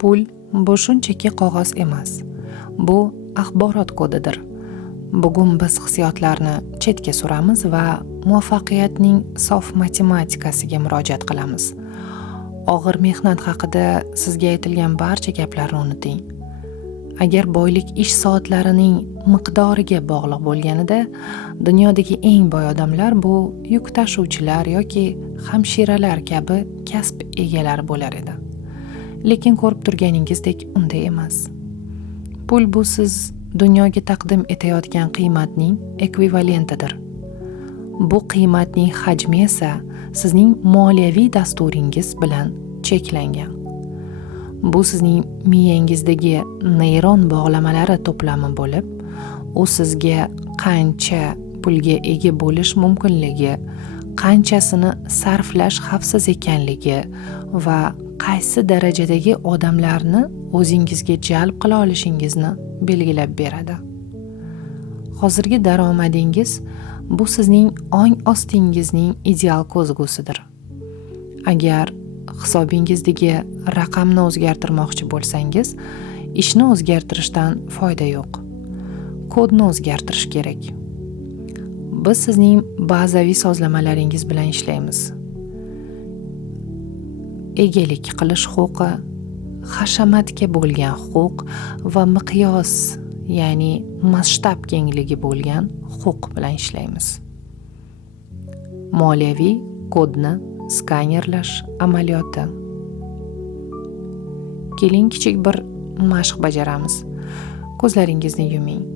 Pul bu shunchaki qog'oz emas. Bu axborot kodidir. Bugun biz hissiyotlarni chetga suramiz va muvaffaqiyatning sof matematikasiga murojaat qilamiz. Og'ir mehnat haqida sizga aytilgan barcha gaplarni unuting. Agar boylik ish soatlarining miqdoriga bog'liq bo'lganida, dunyodagi eng boy odamlar bu yuk tashuvchilar yoki hamshiralar kabi kasb egalari bo'lar edi. Lekin ko'rib turganingizdek unday emas. Pul bu siz dunyoga taqdim etayotgan qiymatning ekvivalentidir. Bu qiymatning hajmi esa sizning moliyaviy dasturingiz bilan cheklangan. Bu sizning miyangizdagi neyron bog'lamalari to'plami bo'lib, u sizga qancha pulga ega bo'lish mumkinligi, qanchasini sarflash xavfsiz ekanligi va qaysi darajadagi odamlarni o'zingizga jalb qila olishingizni belgilab beradi. Hozirgi daromadingiz bu sizning ong ostingizning ideal ko'zgusidir. Agar hisobingizdagi raqamni o'zgartirmoqchi bo'lsangiz, ishni o'zgartirishdan foyda yo'q. Kodni o'zgartirish kerak. Biz sizning bazaviy sozlamalaringiz bilan ishlaymiz. Egalik qilish huquqi, hashamatga bo'lgan huquq va miqyos, ya'ni masshtab kengligi bo'lgan huquq bilan ishlaymiz. Moliyaviy kodni skanerlash amaliyoti. Keling, kichik bir mashq bajaramiz. Ko'zlaringizni yuming.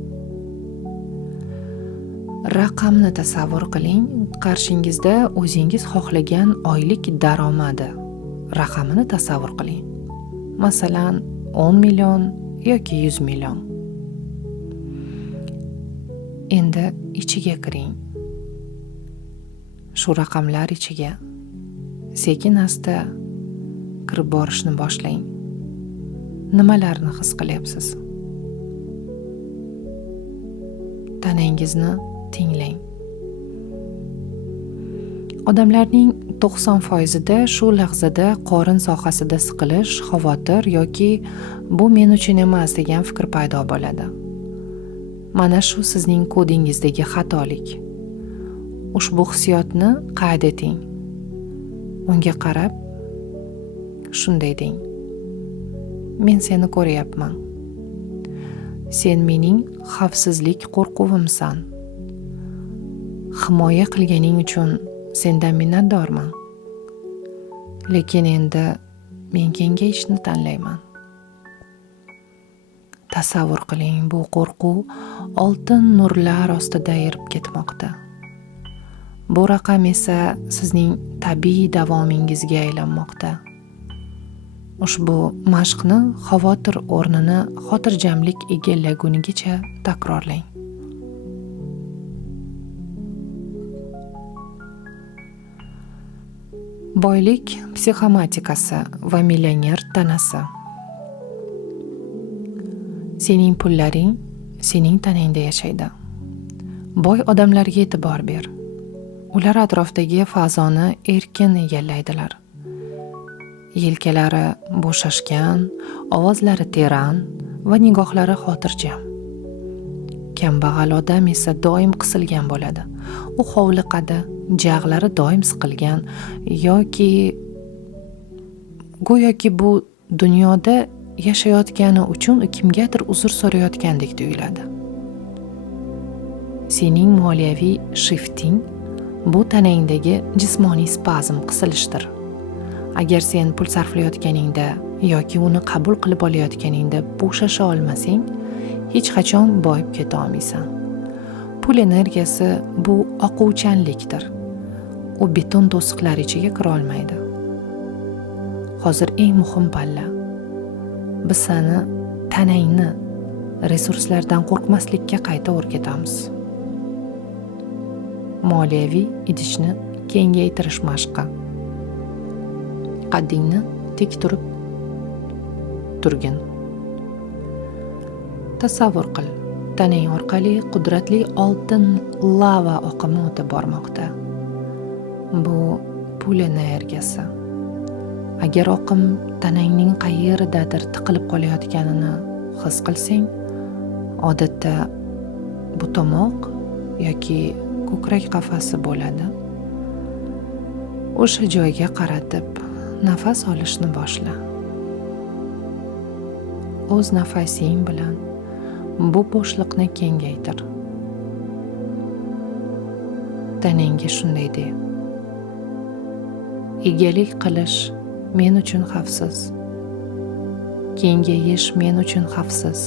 Raqamni tasavvur qiling. Qarshingizda o'zingiz xohlagan oylik daromadi raqamini tasavvur qiling. Masalan, 10 million yoki 100 million. Endi ichiga kiring. Shu raqamlar ichiga sekin-asta kirib borishni boshlang. Nimalarni his qilyapsiz? Tanangizni tinglang. Odamlarning 90%da shu lahzada qorin sohasida siqilish, xavotir yoki bu men uchun emas degan fikr paydo bo'ladi. Mana shu sizning kodingizdagi xatolik. Ushbu hissiyotni qayd eting. Unga qarab shunday deng: men seni ko'ryapman. Sen mening xavfsizlik qo'rquvimsan. Himoya qilganing uchun sendan minnatdorman. Lekin endi men kengayishni tanlayman. Tasavvur qiling, bu qo'rquv oltin nurlar ostida erib ketmoqda. Bu raqam esa sizning tabiiy davomingizga aylanmoqda. Ushbu mashqni xavotir o'rnini xotirjamlik egallagunigacha takrorlang. Boylik psixomatikasi va millioner tanasi. Sening pullaring sening tanangda yashaydi. Boy odamlarga e'tibor ber. Ular atrofdagi fazoni erkin egallaydilar. Yelkalari bo'shashgan, ovozlari teran va nigohlari xotirjam. Kambag'al odam esa doim qisilgan bo'ladi. U hovliqadi, jag'lari doim siqilgan yoki go'yoki bu dunyoda yashayotgani uchun kimgadir uzr so'rayotgandek tuyuladi. Sening moliyaviy shifting bu tanangdagi jismoniy spazm, qisilishdir. Agar sen pul sarflayotganingda yoki uni qabul qilib olayotganingda bo'shasha olmasang, hech qachon boyib keta olmaysan. Pul energiyasi bu oquvchanlikdir. U beton to'siqlar ichiga kira olmaydi. Hozir eng muhim palla. Biz seni tanangni resurslardan qo'rqmaslikka qayta o'rgatamiz. Moliyaviy idishni kengaytirish mashqi. Qaddingni tik turib turgin. Tasavvur qil, tanang orqali qudratli oltin lava oqimi o'tib bormoqda. Bu pul energiyasi. Agar oqim tanangning qayeridadir tiqilib qolayotganini his qilsang, odatda bu tomoq yoki ko'krak qafasi bo'ladi. O'sha joyga qaratib nafas olishni boshla. O'z nafasing bilan bu bo'shliqni kengaytir. Tanangga shunday de: egalik qilish men uchun xavfsiz. Kengayish men uchun xavfsiz.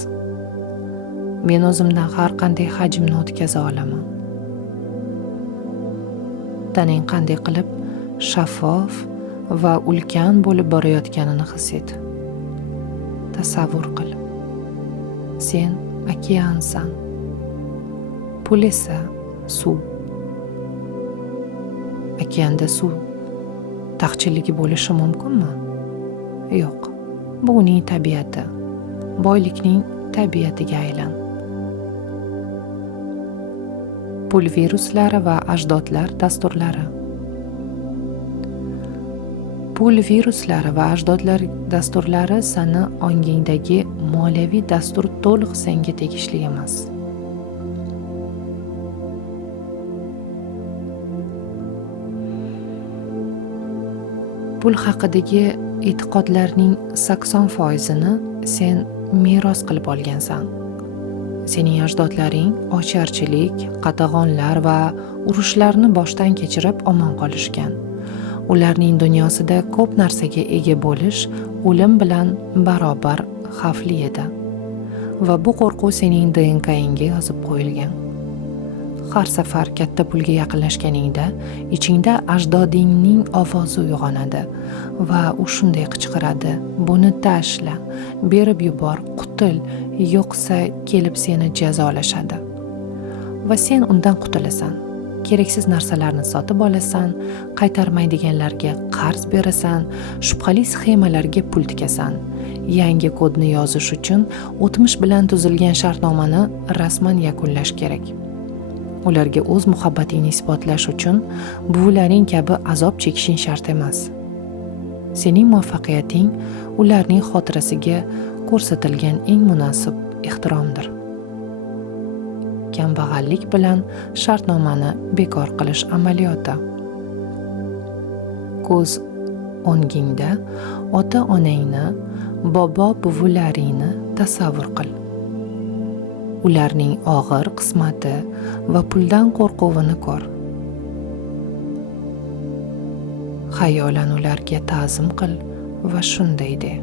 Men o'zimdan har qanday hajmni o'tkaza olaman. Tanang qanday qilib shaffof va ulkan bo'lib borayotganini his et. Tasavvur qil. Sen okeansan. Pul esa suv. Okeanda suv taqchilligi bo'lishi mumkinmi? Yo'q. Bu uning tabiati. Boylikning tabiatiga aylan. Pul viruslari va ajdodlar dasturlari. Pul viruslari va ajdodlar dasturlari sani ongingdagi moliyaviy dastur to'liq senga tegishli emas. Pul haqidagi e'tiqodlarning 80%ni sen meros qilib olgansan. Sening ajdodlaring ocharchilik, qatag'onlar va urushlarni boshdan kechirib omon qolishgan. Ularning dunyosida ko'p narsaga ega bo'lish o'lim bilan barobar xavfli edi. Va bu qo'rquv sening DNK'ingga yozib qo'yilgan. Har safar katta pulga yaqinlashganingda ichingda ajdodingning ovozi uyg'onadi va u shunday qichqiradi: buni tashla, berib yubor, qutul, yo'qsa kelib seni jazolashadi. Va sen undan qutulasan. Keraksiz narsalarni sotib olasan, qaytarmaydiganlarga qarz berasan, shubhali sxemalarga pul tikasan. Yangi kodni yozish uchun o'tmish bilan tuzilgan shartnomani rasman yakunlash kerak. Ularga o'z muhabbatingni isbotlash uchun buvlaring kabi azob chekishing shart emas. Sening muvaffaqiyating ularning xotirasiga ko'rsatilgan eng munosib ehtiromdir. Kambag'allik bilan shartnomani bekor qilish amaliyoti. Ko'z o'ngingda ota-onangni, bobo-buvularingni tasavvur qil. Ularning og'ir qismati va puldan qo'rquvini ko'r. Xayolan ularga ta'zim qil va shunday de: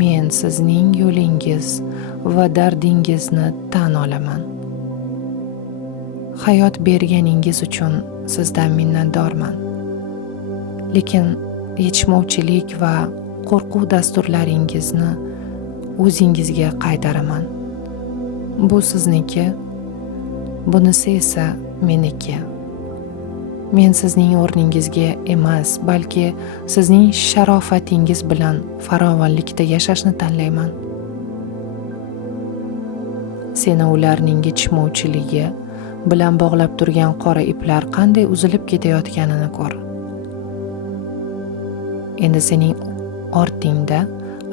men sizning yo'lingiz va dardingizni tan olaman. Hayot berganingiz uchun sizdan minnatdorman. Lekin yetishmovchilik va qo'rquv dasturlaringizni o'zingizga qaytaraman. Bu sizniki, bunisi esa meniki. Men sizning o'rningizga emas, balki sizning sharofatingiz bilan farovonlikda yashashni tanlayman. Seni ularning yetishmovchiligi bilan bog'lab turgan qora iplar qanday uzilib ketayotganini ko'r. Endi sening ortingda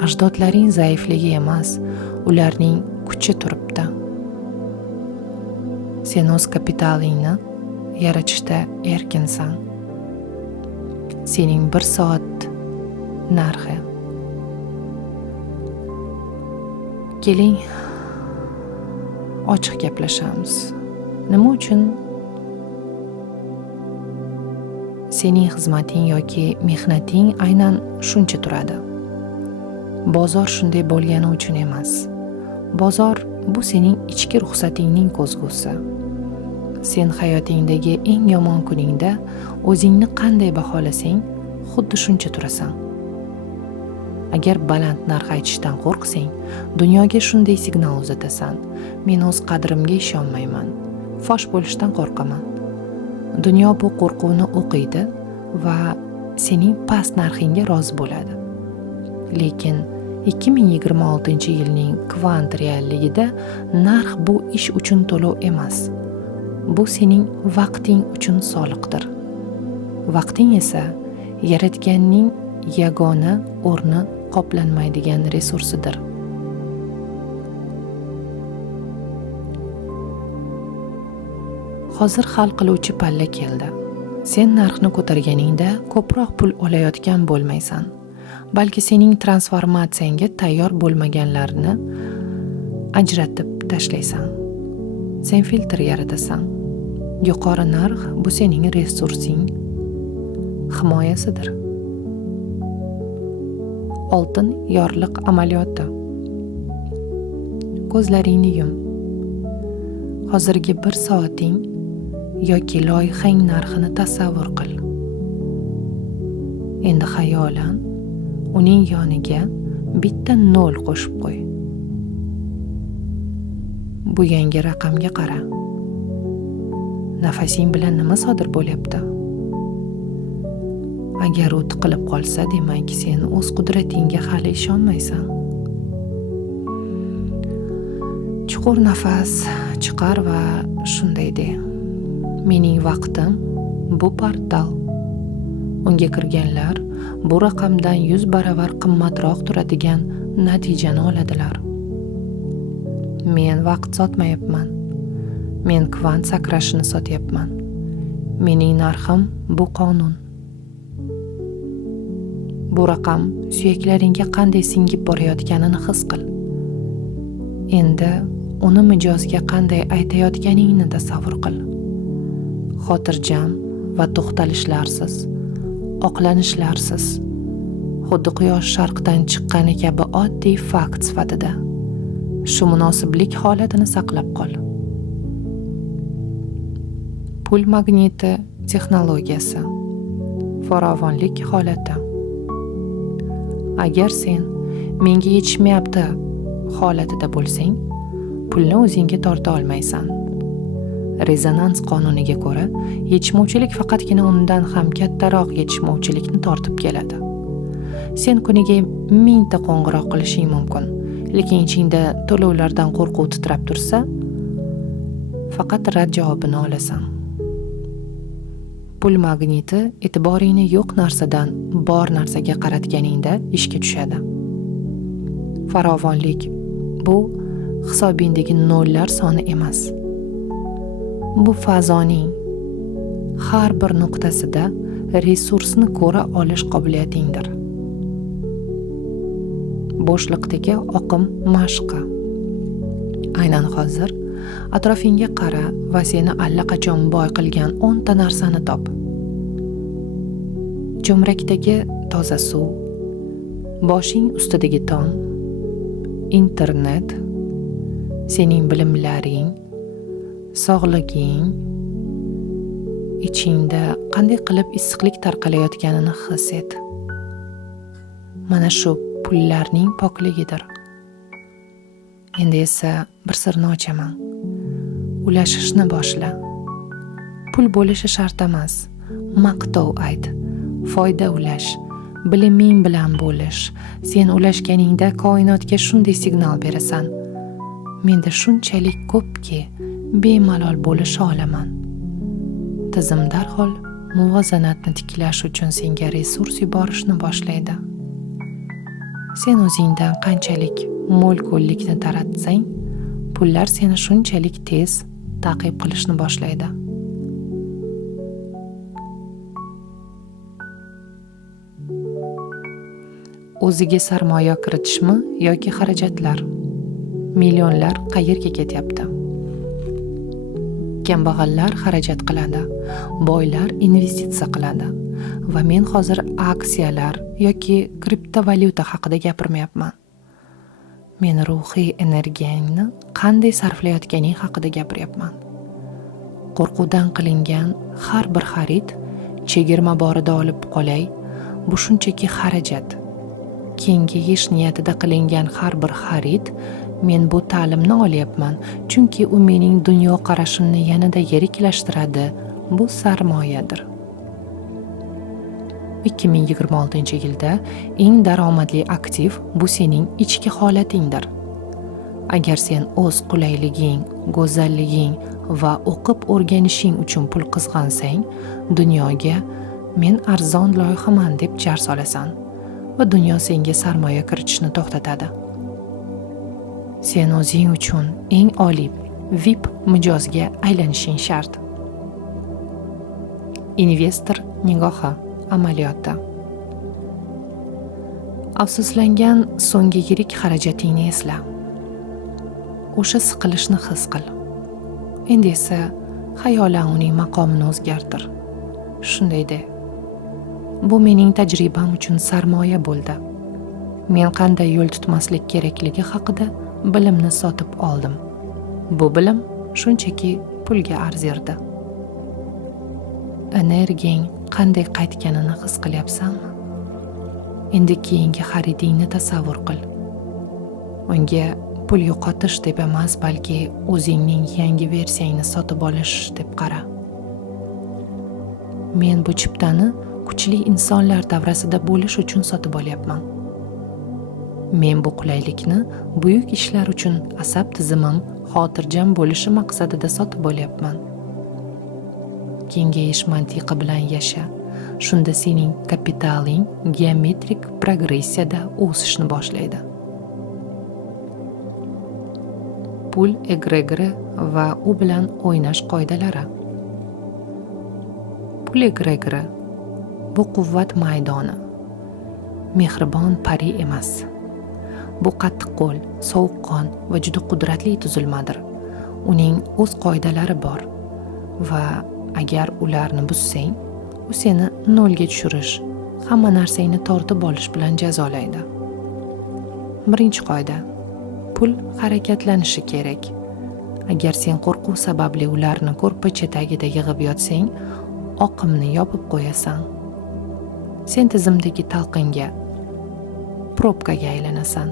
ajdodlaring zaifligi emas, ularning kuchi turibdi. Sen o'z kapitalingni yaratishda erkinsan. Sening 1 soat narxi. Keling, ochiq gaplashamiz. Nima uchun sening xizmating yoki mehnating aynan shuncha turadi? Bozor shunday bo'lgani uchun emas. Bozor bu sening ichki ruxsatingning ko'zgusi. Sen hayotingdagi eng yomon kuningda o'zingni qanday baholasang, xuddi shuncha turasan. Agar baland narx aytishdan qo'rqsang, dunyoga shunday signal uzatasan: men o'z qadrimga ishonmayman, fosh bo'lishdan qo'rqaman. Dunyo bu qo'rquvni o'qiydi va sening past narxingga rozi bo'ladi. Lekin 2026-yilning kvant realligida narx bu ish uchun to'lov emas. Bu sening vaqting uchun soliqdir. Vaqting esa Yaratganning yagona o'rni qoplanmaydigan resursidir. Hozir hal qiluvchi palla keldi. Sen narxni ko'targaningda ko'proq pul olayotgan bo'lmaysan, balki sening transformatsiyangga tayyor bo'lmaganlarni ajratib tashlaysan. Sen filtr yaratasan. Yuqori narx bu sening resursing himoyasidir. Oltin yorliq amaliyoti. Ko'zlaringni yum. Hozirgi 1 soating yoki loyihang narxini tasavvur qil. Endi xayolan uning yoniga bitta 0 qo'shib qo'y. Bu yangi raqamga qara. Nafasing bilan nima sodir bo'lyapti? Agar u tiqilib qolsa, demak sen o'z qudratingga hali ishonmaysan. Chuqur nafas chiqar va shunday de: mening vaqtim bu portal. Unga kirganlar bu raqamdan 100 baravar qimmatroq turadigan natijani oladilar. Men vaqt sotmayapman. Men kvant sakrashini sotyapman. Mening narxim bu qonun. Bu raqam suyaklaringga qanday singib borayotganini his qil. Endi uni mijozga qanday aytayotganingni tasavvur qil. Xotirjam va to'xtalishlarsiz, oqlanishlarsiz, xuddi quyosh sharqdan chiqqani kabi oddiy fakt sifatida shu munosiblik holatini saqlab qol. Pul magniti texnologiyasi. Farovonlik holati. Agar sen menga yetishmayapti holatida bo'lsang, pulni o'zingga torta olmaysan. Rezonans qonuniga ko'ra, yetishmovchilik faqatgina undan ham kattaroq yetishmovchilikni tortib keladi. Sen kuniga 1000 ta qo'ng'iroq qilishing mumkin, lekin ichingda to'lovlardan qo'rquv titrab tursa, faqat rad javobini olasan. Pul magniti e'tiboringni yo'q narsadan bor narsaga qaratganingda ishga tushadi. Farovonlik bu hisobingdagi nollar soni emas. Bu fazoning har bir nuqtasida resursni ko'ra olish qobiliyatingdir. Bo'shliqdagi oqim mashqi. Aynan hozir atrofingga qara va seni allaqachon boy qilgan 10 ta narsani top. Jo'mrakdagi toza suv, boshing ustidagi tom, internet, sening bilimlaring, sog'liging, ichingda qanday qilib issiqlik tarqalayotganini his et. Mana shu pullarning pokligidir. Endi esa bir sirni ochaman. Ulashishni boshla. Pul bo'lishi shart emas. Maqtov ayt, foyda ulash, biliming bilan bo'lish. Sen ulashganingda koinotga shunday signal berasan: menda shunchalik ko'pki, bemalol bo'lisha olaman. Tizim darhol muvozanatni tiklash uchun senga resurs yuborishni boshlaydi. Sen o'zingdan qanchalik mo'l-ko'llikni taratsang, pullar seni shunchalik tez ta'qib qilishni boshlaydi. O'ziga sarmoya kiritishmi yoki xarajatlar? Millionlar qayerga ketyapti? Kambag'allar xarajat qiladi, boylar investitsiya qiladi. Va men hozir aksiyalar yoki kriptovalyuta haqida gapirmayapman. Men ruhiy energiyangni qanday sarflayotganing haqida gapiryapman. Qo'rquvdan qilingan har bir xarid chegirma borida olib qolay, bu shunchaki xarajat. Kengayish niyatida qilingan har bir xarid, men bu ta'limni olyapman, chunki u mening dunyoqarashimni yanada yiriklashtiradi. Bu sarmoyadir. 2026-yilda eng daromadli aktiv bu sening ichki holatingdir. Agar sen o'z qulayliging, go'zalliging va o'qib o'rganishing uchun pul qizg'ansang, dunyoga men arzon loyihaman deb jar solasan va dunyo senga sarmoya kiritishni to'xtatadi. Sen o'zing uchun eng oliy VIP mijozga aylanishing shart. Investor nigohi amaliyoti. Afsuslangan so'nggi yirik xarajatingni esla. O'sha siqilishni his qil. Endi esa xayolan uning maqomini o'zgartir. Shunday de. Bu mening tajribam uchun sarmoya bo'ldi. Men qanday yo'l tutmaslik kerakligi haqida bilimni sotib oldim. Bu bilim shunchaki pulga arzirdi. Energiyang qanday qaytganini his qilyapsanmi? Endi keyingi xaridingni tasavvur qil. Unga pul yo'qotish deb emas, balki o'zingning yangi versiyangni sotib olish deb qara. Men bu chiptani kuchli insonlar davrasida bo'lish uchun sotib olyapman. Men bu qulaylikni buyuk ishlar uchun asab tizimim xotirjam bo'lishi maqsadida sotib olyapman. Kengayish mantiqi bilan yasha. Shunda sening kapitaling geometrik progressiyada o'sishni boshlaydi. Pul egregori va u bilan o'ynash qoidalari. Pul egregori bu quvvat maydoni. Mehribon pari emas. Bu qattiqqo'l, sovuqqon va juda qudratli tuzilmadir. Uning o'z qoidalari bor va agar ularni buzsang, u seni nolga tushirish, hamma narsangni tortib olish bilan jazolaydi. Birinchi qoida. Pul harakatlanishi kerak. Agar sen qo'rquv sababli ularni ko'rpacha tagida yig'ib yotsang, oqimni yopib qo'yasan. Sen tizimdagi talqinga, probkaga aylanasan.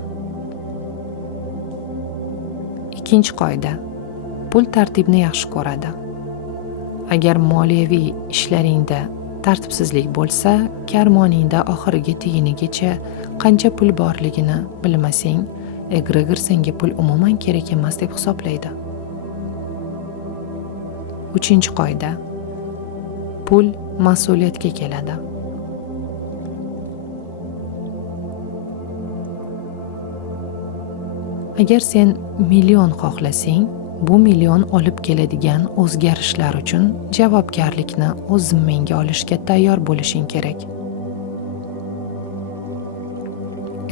Ikkinchi qoida. Pul tartibni yaxshi ko'radi. Agar moliyaviy ishlaringda tartibsizlik bo'lsa, karmoningda oxirgi tiyinigacha qancha pul borligini bilmasang, egregor senga pul umuman kerak emas deb hisoblaydi. Uchinchi qoida. Pul mas'uliyatga keladi. Agar sen million xohlasang, bu million olib keladigan o'zgarishlar uchun javobgarlikni o'z zimmangga olishga tayyor bo'lishing kerak.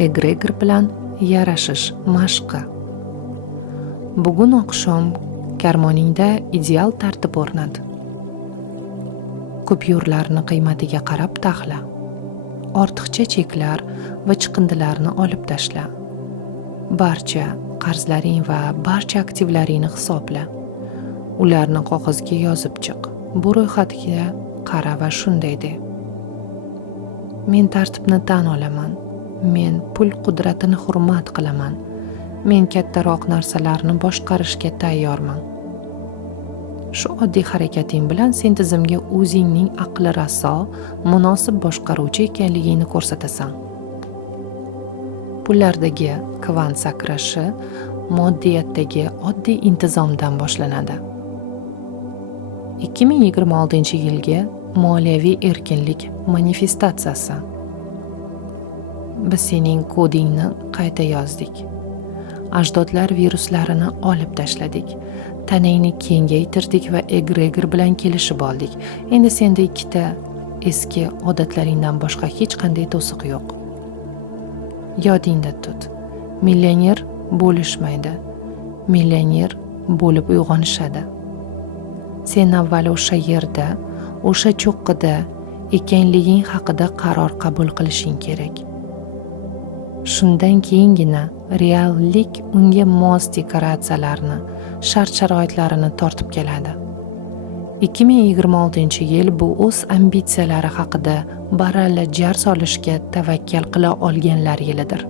Egregor bilan yarashish mashqi. Bugun oqshom karmoningda ideal tartib o'rnat. Kupyurlarni qiymatiga qarab taxla. Ortiqcha cheklar va chiqindilarni olib tashla. Barcha qarzlaring va barcha aktivlaringni hisobla. Ularni qog'ozga yozib chiq. Bu ro'yxatga qara va shunday de. Men tartibni tan olaman. Men pul qudratini hurmat qilaman. Men kattaroq narsalarni boshqarishga tayyorman. Shu oddiy harakating bilan sen tizimga o'zingning aqli raso, munosib boshqaruvchi ekanligingni ko'rsatasan. Pullardagi kvant sakrashi moddiyatdagi oddiy intizomdan boshlanadi. 2026-yilga moliyaviy erkinlik manifestatsiyasi. Biz sening kodingni qayta yozdik. Ajdodlar viruslarini olib tashladik. Tanangni kengaytirdik va egregor bilan kelishib oldik. Endi senda ikkita eski odatlaringdan boshqa hech qanday to'siq yo'q. Yodingda tut. Millioner bo'lishmaydi. Millioner bo'lib uyg'onishadi. Sen avval o'sha yerda, o'sha cho'qqida ekanliging haqida qaror qabul qilishing kerak. Shundan keyingina reallik unga mos dekoratsiyalarni, shart-sharoitlarini tortib keladi. 2026-yil bu o'z ambitsiyalari haqida baralla jar solishga tavakkal qila olganlar yilidir.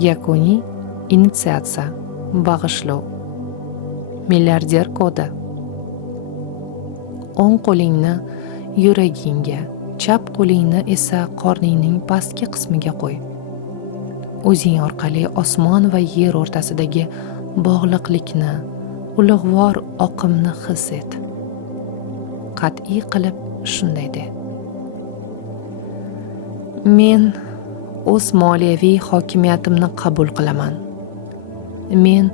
Yakuniy initiatsiya, bag'ishlov. Milliarder kodi. O'ng qo'lingni yuragingga, chap qo'lingni esa qorningning pastki qismiga qo'y. O'zing orqali osmon va yer o'rtasidagi bog'liqlikni, ulug'vor oqimni his et. qat'iy qilib shunday de: men o'z moliyaviy hokimiyatimni qabul qilaman. Men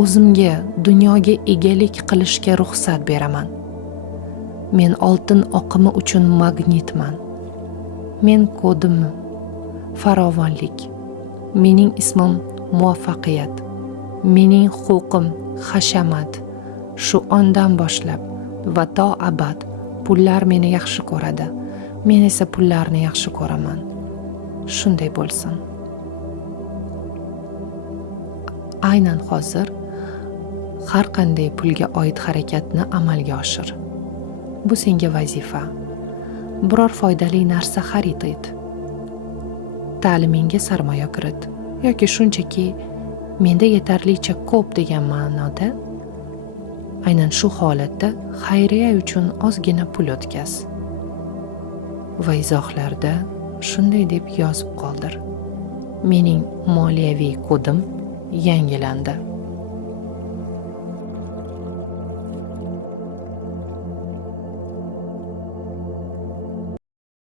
o'zimga dunyoga egalik qilishga ruxsat beraman. Men oltin oqimi uchun magnitman. Men kodim farovonlik. Mening ismim muvaffaqiyat. Mening huquqim hashamat. Shu ondan boshlab va to abad pullar meni yaxshi ko'radi. Men esa pullarni yaxshi ko'raman. Shunday bo'lsin. Aynan hozir har qanday pulga oid harakatni amalga oshir. Bu senga vazifa. Biror foydali narsa xarid et. Ta'limingga sarmoya kirit yoki shunchaki menda yetarlicha ko'p degan ma'noda. Aynan shu holatda xayriya uchun ozgina pul o'tkaz. Va izohlarda shunday deb yozib qoldir: mening moliyaviy kodim yangilandi.